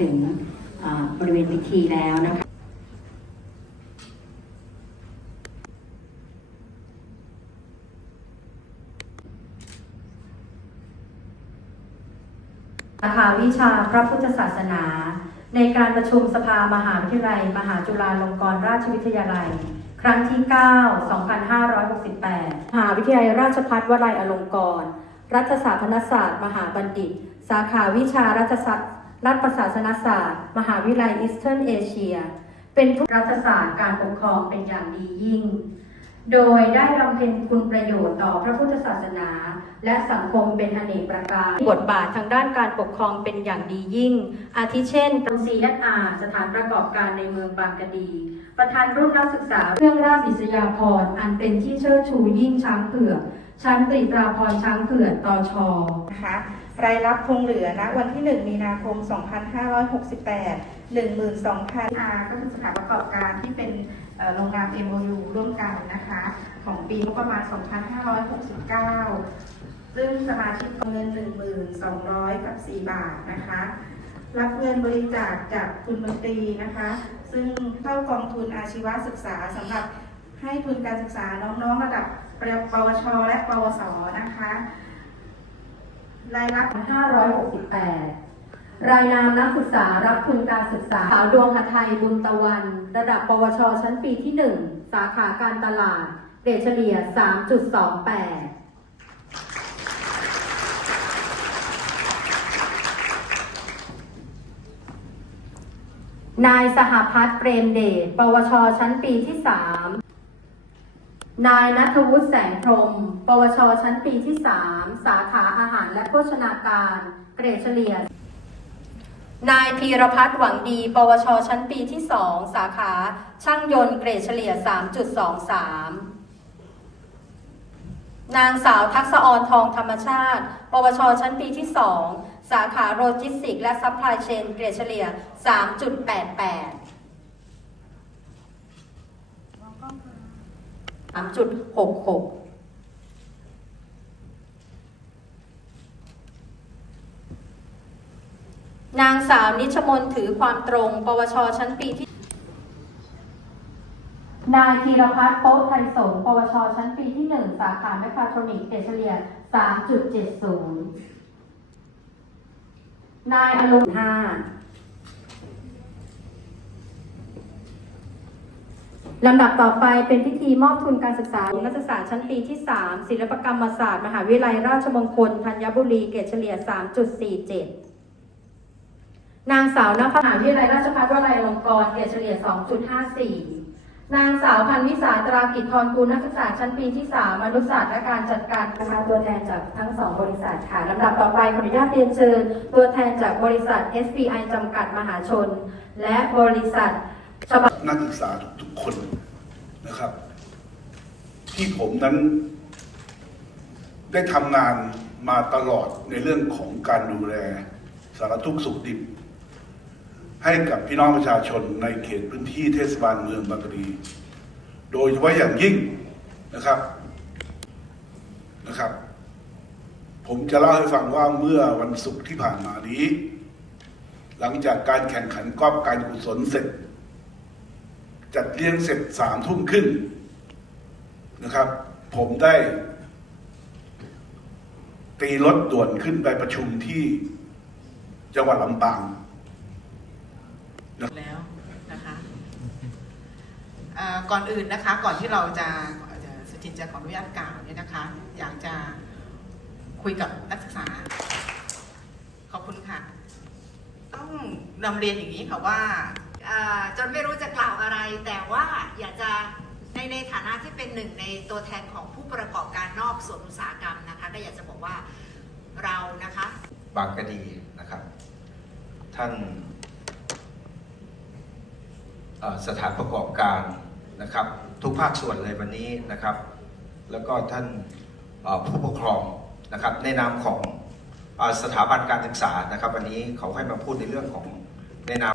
ถึงบริเวณพิธีแล้วนะคะสาขาวิชาพระพุทธศาสนา ในการประชุมสภามหาวิทยาลัย มหาจุฬาลงกรณราชวิทยาลัย ครั้งที่ 9 2568 มหาวิทยาลัยราชภัฏวลัยอลงกรณ์รัฐศาสตร์คณศาสตร์ มหาบัณฑิต สาขาวิชารัฐศาสตร์ รัฐประศาสนศาสตร์ มหาวิทยาลัยอีสเทิร์นเอเชีย เป็นผู้รัฐศาสตร์การปกครองเป็นอย่างดียิ่ง โดยได้บำเพ็ญคุณประโยชน์ต่อพระพุทธศาสนา และสังคมเป็นอเนกประการ บทบาททางด้านการปกครองเป็นอย่างดียิ่ง อาทิเช่นตังซีนอาสถานประกอบการในเมืองบางกะดี ประธานรุ่นนักศึกษาเครื่องราชอิสยาภรณ์อันเป็นที่เชิดชูยิ่งช้างเผือก ช้างตรีตราพรช้างเผือกตชนะคะรายรับคงเหลือณวันที่ 1 มีนาคม 2568 12,000 R ก็คือสถานประกอบการที่เป็นเอ่อโรงงาน MOU ร่วมกันนะคะ ของปีงบประมาณ 2569 ซึ่งสมาชิกเงิน 1,200 กับ 4 บาทนะคะ รับเงินบริจาคจากคุณมนตรีนะคะ ซึ่งเข้ากองทุนอาชีวศึกษาสำหรับให้ทุนการศึกษาน้องๆระดับ ปวช และปวส นะคะรายรับ568 รายนามนักศึกษารับทุนการศึกษาสาวดวงหทัยบุญตะวัน ระดับปวช ชั้นปีที่ 1 สาขาการตลาด เกรดเฉลี่ย 3.28นายสหพัฒน์เปรมเดช ปวช ชั้นปีที่3 นายนัทวุฒิแสงพรม ปวช ชั้นปีที่ 3 สาขาอาหารและโภชนาการ เกรดเฉลี่ย นายพีรพัฒน์หวังดี ปวช ชั้นปีที่ 2 สาขาช่างยนต์เกรดเฉลี่ย 3.23 นางสาวทักษออนทองธรรมชาติ ปวช ชั้นปีที่ 2 สาขาโลจิสติก และซัพพลายเชน เกรดเฉลี่ย 3.88 3.66นางสาวนิชมนถือความตรง ปวช ชั้นปีที่ นายธีรพัฒน์โป๊ะไทยสงฆ์ปวช ชั้นปีที่ 1 สาขาแมคคาทรอนิกส์เกรดเฉลี่ย 3.70 นายอรุณ5 ลำดับต่อไปเป็นพิธีมอบทุนการศึกษานักศึกษาชั้นปีที่ 3 ศิลปกรรมศาสตร์ มหาวิทยาลัยราชมงคล ธัญบุรี เกรดเฉลี่ย 3.47 นางสาวนภมหาวิทยาลัยราชภัฏวลัยอลงกรณ์ เกรดเฉลี่ย 2.54 นางสาวพันวิสาตรากิจพรกุลนักศึกษาชั้นปีที่ 3 มนุษยศาสตร์และการจัดการนะคะตัวแทนจากทั้งสองบริษัทค่ะลำดับต่อไปขออนุญาตเรียนเชิญ ตัวแทนจากบริษัท SPI จำกัดมหาชน และบริษัท นักศึกษาทุกคนนะครับ ที่ผมนั้น ได้ทำงานมาตลอดในเรื่องของการดูแลสารทุกข์สุขดิบ ให้กับพี่น้องประชาชนในเขตพื้นที่เทศบาลเมืองบางกะดีโดยเฉพาะอย่างยิ่งนะครับนะครับ ผมจะเล่าให้ฟังว่าเมื่อวันศุกร์ที่ผ่านมานี้ หลังจากการแข่งขันกอล์ฟการกุศลเสร็จ จัดเลี้ยงเสร็จสามทุ่มครึ่งนะครับ ผมได้ ตีรถด่วนขึ้นไปประชุมที่จังหวัดลำปางแล้วนะคะก่อนอื่นนะคะ ก่อนที่เราจะสุจินจะขออนุญาตกล่าวเนี่ยนะคะ อยากจะคุยกับนักศึกษา ขอบคุณค่ะ ต้องนำเรียนอย่างนี้ค่ะว่า จนไม่รู้จะกล่าวอะไร แต่ว่าอยากจะในในฐานะที่เป็นหนึ่งในตัวแทนของผู้ประกอบการนอกส่วนอุตสาหกรรมนะคะก็อยากจะบอกว่าเรานะคะบางกะดีนะครับ ท่านสถานประกอบการนะครับ ทุกภาคส่วนเลยวันนี้นะครับ แล้วก็ท่านผู้ปกครองนะครับในนามของอสถาบันการศึกษานะครับ วันนี้เขาให้มาพูดในเรื่องของในนาม